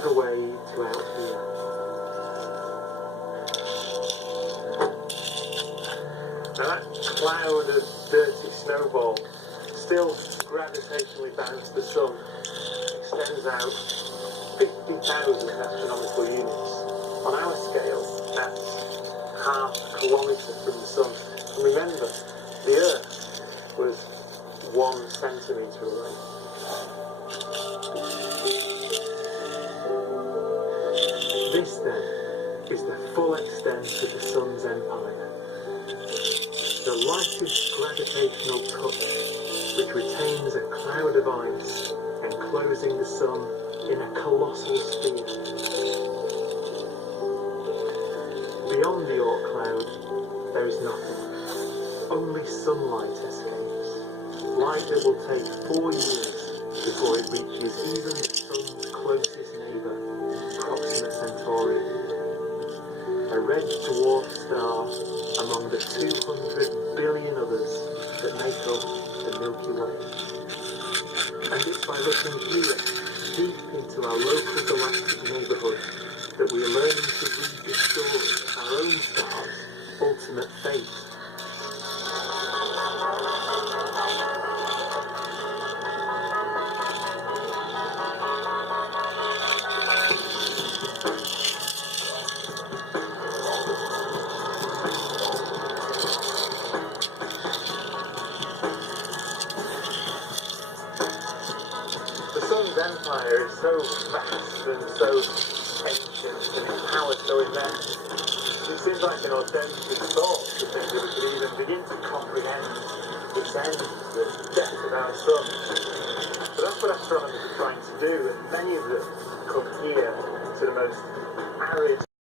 longer way to out here. Now that cloud of dirty snowball, still gravitationally bound to the sun, extends out 50,000 astronomical units. On our scale, that's half a kilometre from the sun. And remember, the Earth was 1 centimetre away. This, then, is the full extent of the sun's empire. The lightest gravitational touch, which retains a cloud of ice, enclosing the sun in a colossal sphere. Beyond the Oort cloud, there is nothing. Only sunlight escapes. Light that will take 4 years before it reaches even the sun's closest neighbour, Proxima Centauri. A red dwarf star among the 200 billion others that make up the Milky Way. And it's by looking here, deep into our local galactic neighbourhood, that we are learning to read the story of our own star's ultimate fate. The sun's empire is so vast and so ancient and its power so immense. It seems like an audacious thought to think that we could even begin to comprehend its end, the death of our sun. But that's what astronomers are trying to do, and many of them come here to the most arid